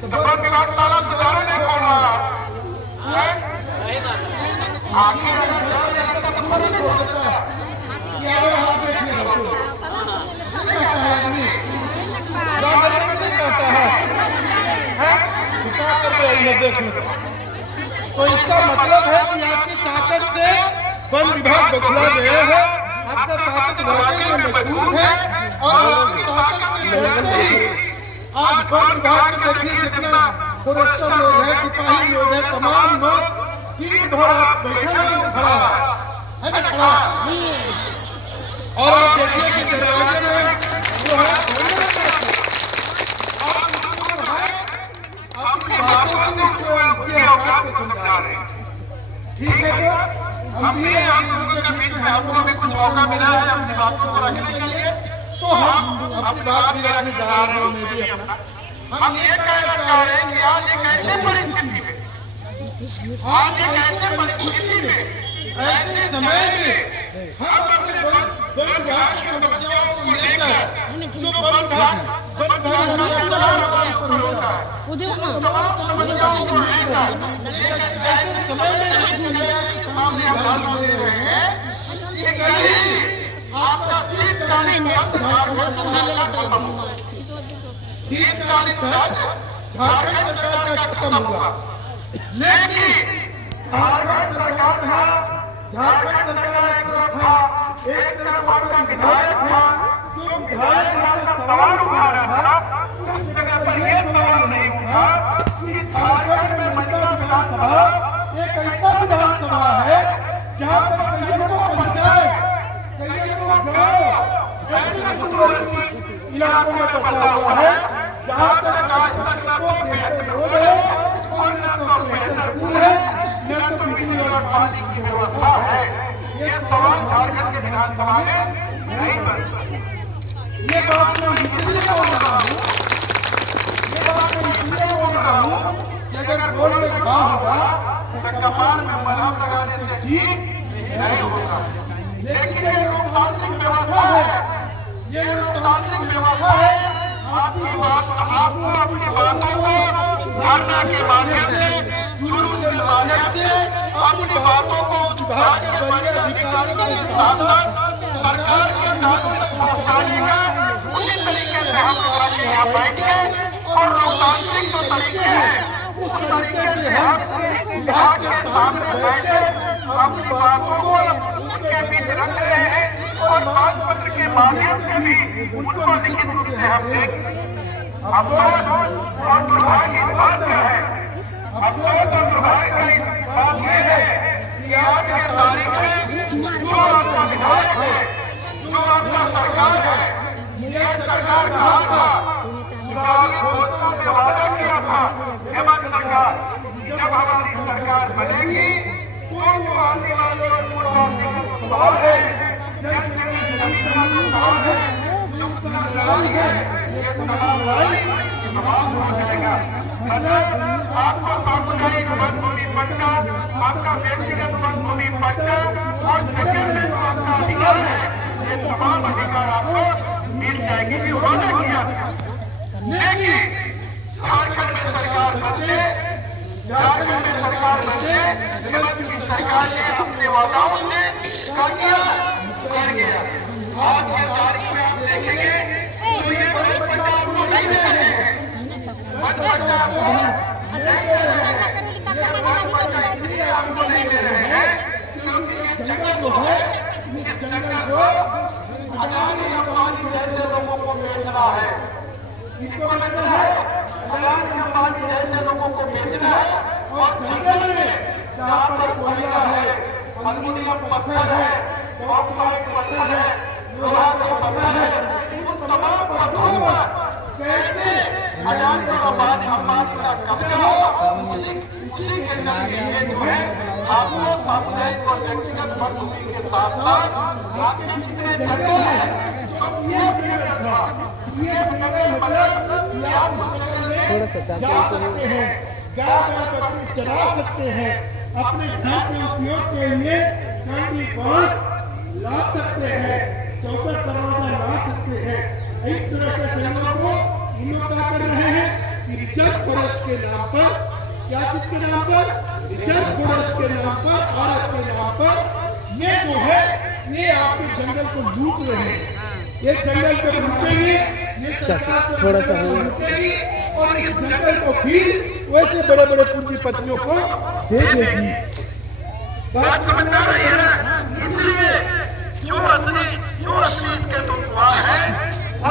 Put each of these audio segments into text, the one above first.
तो वन विभाग ताला सुधारा नहीं खोल रहा आखिर देख लो। तो इसका मतलब है कि आपकी ताकत से वन विभाग बखला गया है, आपका ताकत वाकई में मजबूत है और आपकी ताकत की वजह से ही आज वन विभाग में देखिए जितना फॉरेस्टर लोग हैं, सिपाही लोग हैं, तमाम लोग दिन भर आप बैठे हैं खड़ा है ना खड़ा। और आप देखिए कि दरवाजे में जो है ठीक है, तो हम भी आप लोगों के बीच में आपको भी कुछ मौका मिला है अपनी बातों को रखने के लिए, तो हम अपनी बात भी रखने जा रहे हैं। मैं भी अपना हम ये कहना चाह रहे हैं कि आज एक ऐसे परिस्थिति में, आज एक ऐसे परिस्थिति में, ऐसे समय में हम अपने वन विभाग की समस्याओं को लेकर जो वन विभाग ऐसे समय में सामने हम बात कर रहे हैं कि कहीं आपका शीतकालीन झारखंड सरकार का खत्म हुआ, लेकिन झारखंड सरकार था, झारखंड सरकार एक तरफ था, एक तरफ आपका विधायक था, जो विधायक का सवाल उठा रहा था, उस जगह पर यह सवाल नहीं उठा कि झारखंड में महिला विधानसभा एक ऐसा विधानसभा है जहाँ पर कईयों को पंचायत, कईयों को गाँव ऐसे इलाकों में बसा हुआ है जहाँ तक आज तक को बेहतर रोड है और न तो बेहतर पुल है, न तो बिजली और पानी की व्यवस्था है। ये सवाल झारखंड के विधानसभा में नहीं बन सकता। ये बात मैं इसलिए बोल रहा हूँ, ये बात मैं इसलिए बोल रहा हूँ कि अगर बोलने का होगा तो कपाल में मलहम लगाने से ठीक नहीं होगा। लेकिन ये लोकतांत्रिक व्यवस्था है, ये लोकतांत्रिक व्यवस्था है। आपकी बात, आपको अपनी बातों को धरना के माध्यम से, जुलूस के माध्यम से अपनी बातों को विभाग के बड़े अधिकारियों के साथ सरकार के कानून तक पहुंचाने का उसी तरीके से हम लोग यहाँ बैठे और लोकतांत्रिक जो तरीके हैं उस तरीके से हम विभाग के सामने बैठे अपनी बातों को उनके बीच रख रहे हैं और बात पत्र के माध्यम से भी उनको लिखित रूप से हम देंगे। अफसोस और दुर्भाग्य की बात है, अफसोस और दुर्भाग्य की बात यह है कि आज के तारीख में जो आपका विधायक है, जो आपका सरकार है, ये सरकार कहा था, घोषणा में वादा किया था हेमंत सरकार, जब हमारी सरकार बनेगी तो जो आदिवासी और पूर्वासी का सवाल है, जनजाति का सवाल है, जो उतना लड़ाई है, ये तमाम लड़ाई समाप्त हो जाएगा। मतलब आपको सामुदायिक वन भूमि पट्टा, आपका व्यक्तिगत वन भूमि पट्टा और जंगल में जो आपका अधिकार है, ये तमाम अधिकार आपको मिल जाएगी। ये वादा किया था, लेकिन झारखंड में सरकार बनते, झारखंड में सरकार बनते, हेमंत की सरकार ने अपने वादाओं से क्या किया, कर गया। आज के तारीख में आप देखेंगे तो ये वन पट्टा आपको नहीं दे रहे हैं, वन पट्टा आपको नहीं दे रहे हैं, क्योंकि ये जंगल जो है, इस जंगल को अदानी अंबानी जैसे लोगों को बेचना है, इसको बेचना है, अदानी अंबानी जैसे लोगों को बेचना है। और जंगल में जहाँ पर कोयला है, एल्युमिनियम पत्थर है, बॉक्साइट पत्थर है, लोहा के पत्थर है, उन तमाम पत्थरों पर कैसे अदानी अंबानी का कब्जा हो, उसी के जरिए जो है आपको सामुदायिक और व्यक्तिगत वन भूमि के साथ साथ आपके जितने जंगल है, ये थोड़ा सा जा सकते हैं, गाय चला सकते हैं, अपने घर के उपयोग के लिए कैंडी बांस ला सकते हैं, चौकट दरवाजा ला सकते हैं। इस तरह के जंगलों को इन लोग क्या कर रहे हैं कि रिजर्व फॉरेस्ट के नाम पर, क्या चीज के नाम पर, रिजर्व फॉरेस्ट के नाम पर, औरत के नाम पर ये जो है ये आपके जंगल को लूट रहे हैं। ये जंगल जब लूटेंगे ये सरकार थोड़ा सा लूटेगी और इस जंगल को फिर वैसे बड़े बड़े पूंजीपतियों को दे देगी। बात समझ में आ रही है? इसलिए जो असली इसके दुश्मन है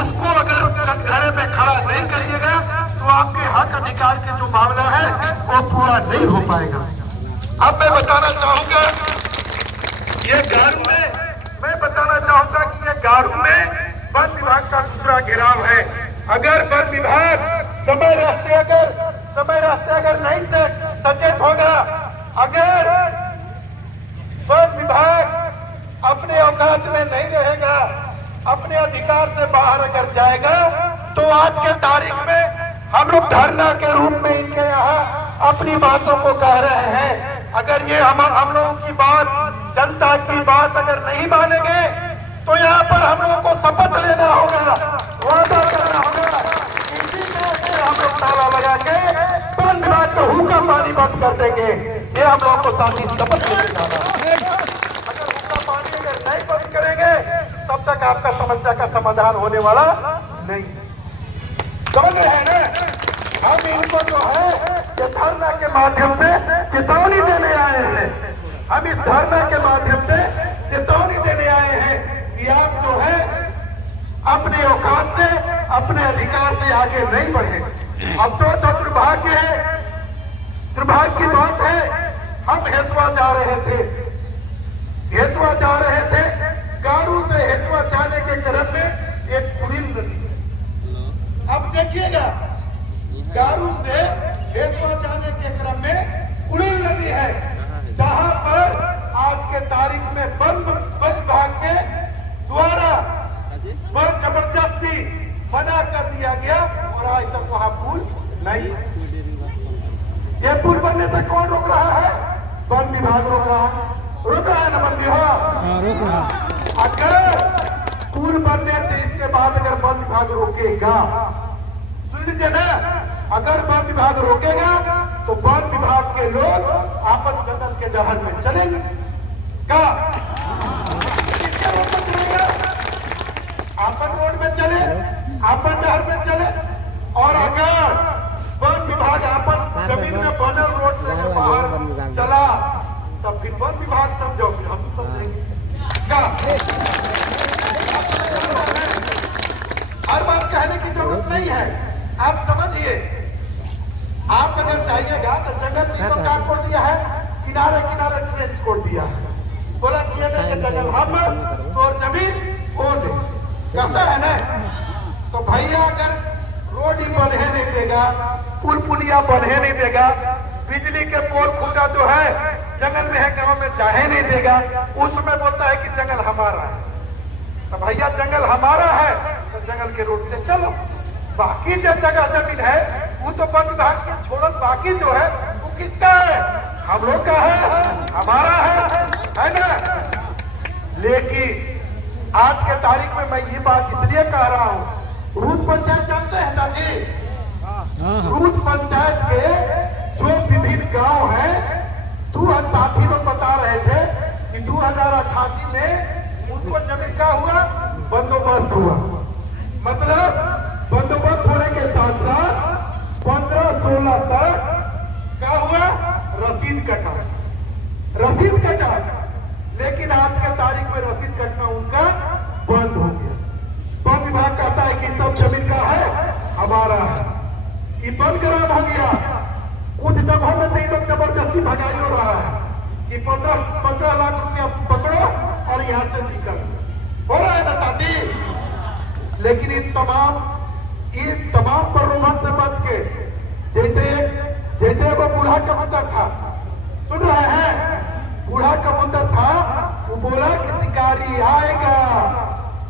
उसको अगर घरे पे खड़ा नहीं करिएगा तो आपके हक अधिकार के जो मामला है वो पूरा नहीं हो पाएगा। अब मैं बताना चाहूंगा ये गारू में, मैं बताना चाहूंगा कि ये गारू में वन विभाग का दूसरा घेराव है। अगर वन विभाग समय रहते अगर नहीं से सचेत होगा, अगर वन विभाग अपने औकात में नहीं रहेगा, अपने अधिकार से बाहर अगर जाएगा तो आज के तारीख में हम लोग धरना के रूप में इनके यहाँ अपनी बातों को कह रहे हैं। अगर ये हम लोगों की बात, जनता की बात अगर नहीं मानेंगे तो यहाँ पर हम लोगों को शपथ लेना होगा, वादा करना होगा। इसी तरह से हम लोग ताला लगा के वन विभाग को हुक्का पानी बंद कर देंगे। ये हम लोगों को साथी शपथ लेने जाना है। अगर हुक्का पानी अगर नहीं बंद करेंगे तब तक आपका समस्या का समाधान होने वाला नहीं। समझ रहे हैं ना? हम इनको जो है ये धरना के माध्यम से चेतावनी देने आए हैं। हम इस धरना के माध्यम से चेतावनी देने आए हैं कि आप जो है अपने औकात से, अपने अधिकार से आगे नहीं बढ़े। अफसोस और दुर्भाग्य है, दुर्भाग्य की बात है, हम हेसुआ जा रहे थे, गारू से हेसुआ जाने के क्रम में एक कुड़िल नदी। अब देखिएगा गारू से हेसुआ जाने के क्रम में कुड़िल नदी है, जहां पर आज के तारीख में वन विभाग के द्वारा जबरदस्ती मना कर दिया गया और आज तक वहां पुल नहीं। ये पुल बनने से कौन रोक रहा है? वन विभाग रोक रहा है ना वन विभाग। अगर पुल बनने से इसके बाद अगर वन विभाग रोकेगा, सुन लीजिए ना, अगर वन विभाग रोकेगा तो वन विभाग के लोग आपस जंगल के डहर में चलेंगे। क्या आपन रोड में चले, आपन डहर में चले। और अगर वन विभाग आपन जमीन में बनल रोड से बाहर चला तब फिर वन विभाग समझोगे, हम समझेंगे क्या? हर बात कहने की जरूरत नहीं है, आप समझिए। आप अगर चाहिएगा तो जंगल में तो क्या छोड़ दिया है, किनारे किनारे ट्रेंच छोड़ दिया है, बोला कि ये जंगल हम और जमीन वो नहीं कहता है ना। तो भैया अगर रोड ही बढ़े नहीं देगा, पुल पुलिया बढ़े नहीं देगा, बिजली के पोल खुदा जो है जंगल में है, गांव में चाहे नहीं देगा, उसमें बोलता है कि जंगल हमारा है। तो भैया जंगल हमारा है तो जंगल के रोड से चलो। बाकी जो जगह जमीन है वो तो वन विभाग के छोड़न, बाकी जो है वो किसका है? हम लोग का है, हमारा है ना। लेकिन आज के तारीख में मैं ये बात इसलिए कह रहा हूँ, रूट पंचायत जानते हैं दादी? रूट पंचायत के जो विभिन्न गांव हैं, 2008 में बता रहे थे कि 2088 में उनको जमीन का हुआ बंदोबस्त हुआ। मतलब बंदोबस्त होने के साथ साथ 15-16 तक क्या हुआ? रसीद कटा। लेकिन आज के तारीख में रसीद कटना उनका बंद हो गया। वन विभाग कहता है कि सब जमीन का है, हमारा है, ये बंद करार हो गया। कुछ जगहों में नहीं लोग जबरदस्ती भगाई हो रहा है कि 15 लाख रुपया पकड़ो और यहाँ से निकल हो रहा है ना साथी। लेकिन इन तमाम प्रलोभन से बच के, जैसे वो बूढ़ा कबूतर था, सुन रहे हैं? बूढ़ा कबूतर था, वो बोला कि शिकारी आएगा,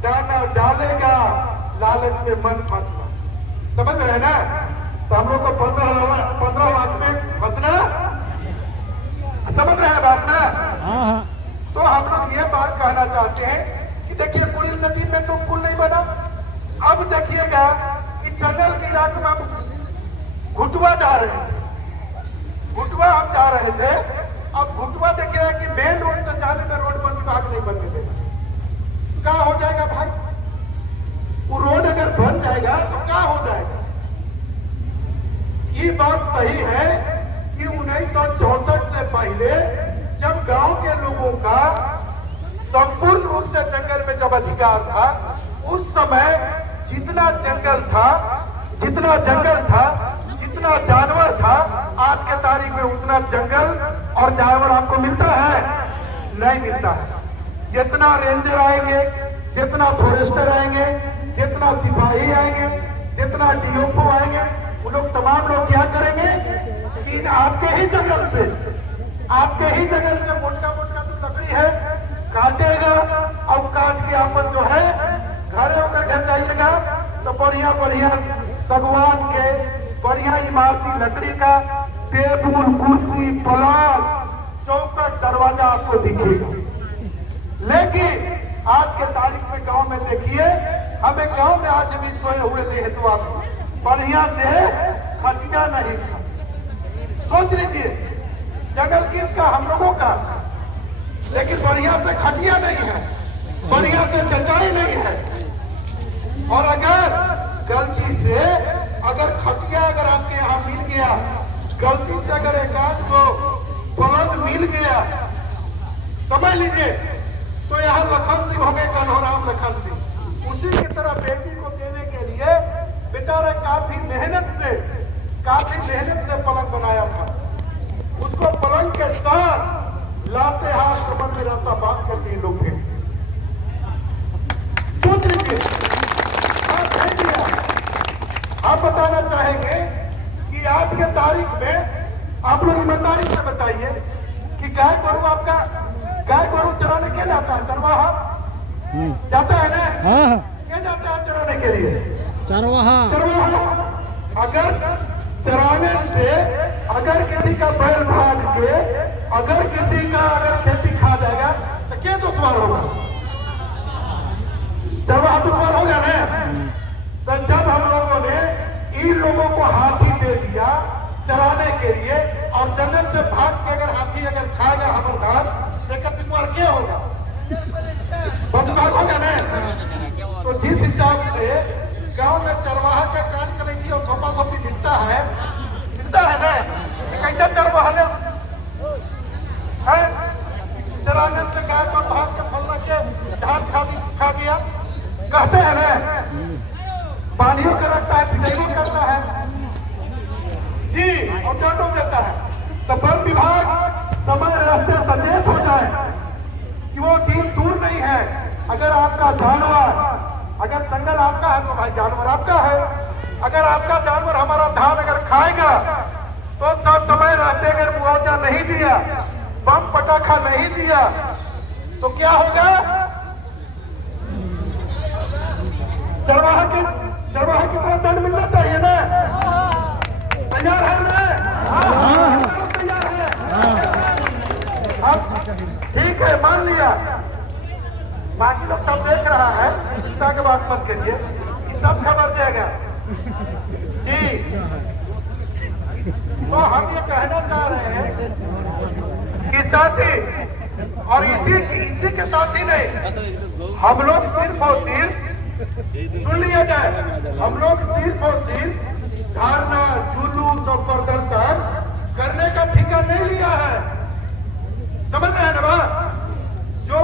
दाना डालेगा, लालच में मन फंसना। समझ रहे हैं ना? तो हम लोग को 15 लाख में फंसना, समझ रहे हैं बात ना? तो हम लोग ये बात कहना चाहते हैं कि देखिए कुड़िल नदी में तो पुल नहीं बना। अब देखिएगा कि जंगल के इलाके में भुटवा जा रहे थे, भुटवा हम जा रहे थे। अब भुटवा देखिए कि मेन रोड से जाने में रोड वन विभाग नहीं बनने देगा। क्या हो जाएगा भाई? वो रोड अगर बन जाएगा तो क्या हो जाएगा? ये बात सही है कि 1964 से पहले जब गांव के लोगों का संपूर्ण रूप से जंगल में जब अधिकार था, उस समय जितना जंगल था, जितना जानवर था, आज के तारीख में उतना जंगल और जानवर आपको मिलता है? नहीं मिलता है। जितना रेंजर आएंगे, जितना फॉरेस्टर आएंगे, जितना सिपाही आएंगे, जितना डीओपो आएंगे, वो लोग तमाम लोग क्या करेंगे कि आपके ही जंगल से मोटा मोटा जो लकड़ी है काटेगा। अब काट के आपन जो है घरे होकर घर जाइएगा तो बढ़िया बढ़िया सागवान के बढ़िया इमारती लकड़ी का टेबुल, कुर्सी, पलंग, चौखट, दरवाजा आपको दिखेगा। लेकिन आज के तारीख में गांव में देखिए, हमें गांव में आज भी सोए हुए थे हेतुआ बढ़िया से खटिया नहीं था। सोच लीजिए जंगल किसका? हम लोगों का। लेकिन बढ़िया से खटिया नहीं है, बढ़िया से चटाई नहीं है। और अगर गलती से खटिया अगर आपके यहाँ मिल गया, गलती से अगर एकाध को पलंग मिल गया, समझ लीजिए तो यहाँ लखन सिंह हो गए, कन्हौराम लखन सिंह। उसी की तरह बेटी को देने के लिए बेचारे काफी मेहनत से पलंग बनाया था। उसको पलंग के साथ लाते हाथ कमर में रस्सा बांध करके लोग थे। सोच लीजिए आप बताना चाहेंगे कि आज के तारीख में आप लोग ईमानदारी से बताइए कि गाय गोरू चराने क्या जाता है? चरवाहा जाता है ना? क्या जाता है चराने के लिए? चरवाहा। अगर चराने से अगर किसी का बैल भाग के अगर किसी का खेती खा जाएगा तो क्या दुश्मन होगा? चरवाहा दुश्मन होगा ना? तो जब हम लोगों ने इन लोगों को हाथी दे दिया चराने के लिए और जंगल से भाग के अगर हाथी अगर खाएगा हवलदार, देखा तुम्हारा क्या होगा? बदमाश होगा ना? तो जिस हिसाब से गांव में चरवाहा का कान कमेटी और थोपा थोपी मिलता है ना, कैसा चरवाहा है? चरागन से गाय को भाग के फलना के धान खा गया कहते हैं ना, पानियों का रखता है, पिटाइयों करता है जी, और दंडों देता है। तो वन विभाग समय रहते सचेत हो जाए कि वो दिन दूर नहीं है। अगर आपका जानवर, अगर जंगल आपका है तो भाई जानवर आपका है। अगर आपका जानवर हमारा धान अगर खाएगा तो सब समय रहते अगर मुआवजा नहीं दिया, बम पटाखा नहीं दिया तो क्या होगा? चरवाहा की तरह दंड मिलना चाहिए ना? तैयार है ना? तैयार है? अब ठीक है, मान लिया, बाकी लोग सब देख रहा है, चिंता के बात मत करिए, सब खबर देगा जी। तो हम ये कहना चाह रहे हैं कि साथी, और इसी के साथ ही नहीं, हम लोग सिर्फ और सिर्फ सुन लिया जाए, हम लोग सिर्फ और सिर्फ धारणा, जुलूस और प्रदर्शन करने का ठेका नहीं लिया है। समझ रहे हैं ना बात? जो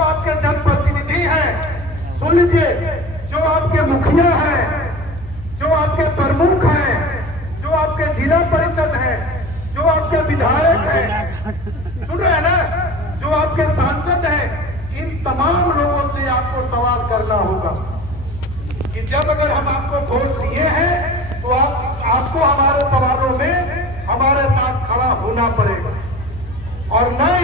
आपके जनप्रतिनिधि हैं, सुन लीजिए, जो आपके मुखिया हैं, जो आपके प्रमुख हैं, जो आपके जिला परिषद हैं, जो आपके विधायक हैं, सुन रहे हैं ना, जो आपके सांसद हैं, इन तमाम लोगों से आपको सवाल करना होगा कि जब अगर हम आपको वोट दिए हैं तो आपको हमारे सवालों में हमारे साथ खड़ा होना पड़ेगा। और नहीं